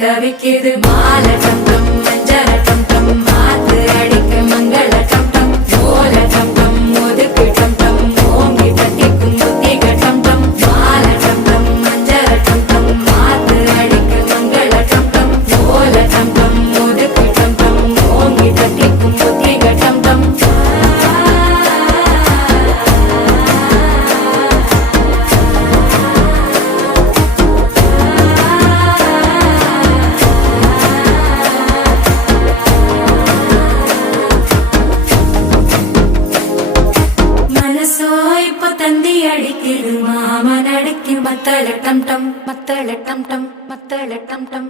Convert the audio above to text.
தவிக்குது மால டம் டம் மஞ்சள டம் டம் மாத்து அடிக்க மங்கள டம் டம் ஓல டம் டம் ஒதுக்கு டம் டம் ஓங்கி தட்டிக்கும் புத்திக டம் டம் மால டம் டம் மஞ்சள டம் டம் மாத்து அடிக்க மங்கள டம் டம் ஓல டம் டம் ஒதுக்கு டம் டம் ஓங்கி தட்டிக்கும் புத்திக டம் டம் தந்தி அடிக்குது மாமன் அடிக்கு மத்தள டம் டம் மத்தள டம் டம் மத்தள டம் டம்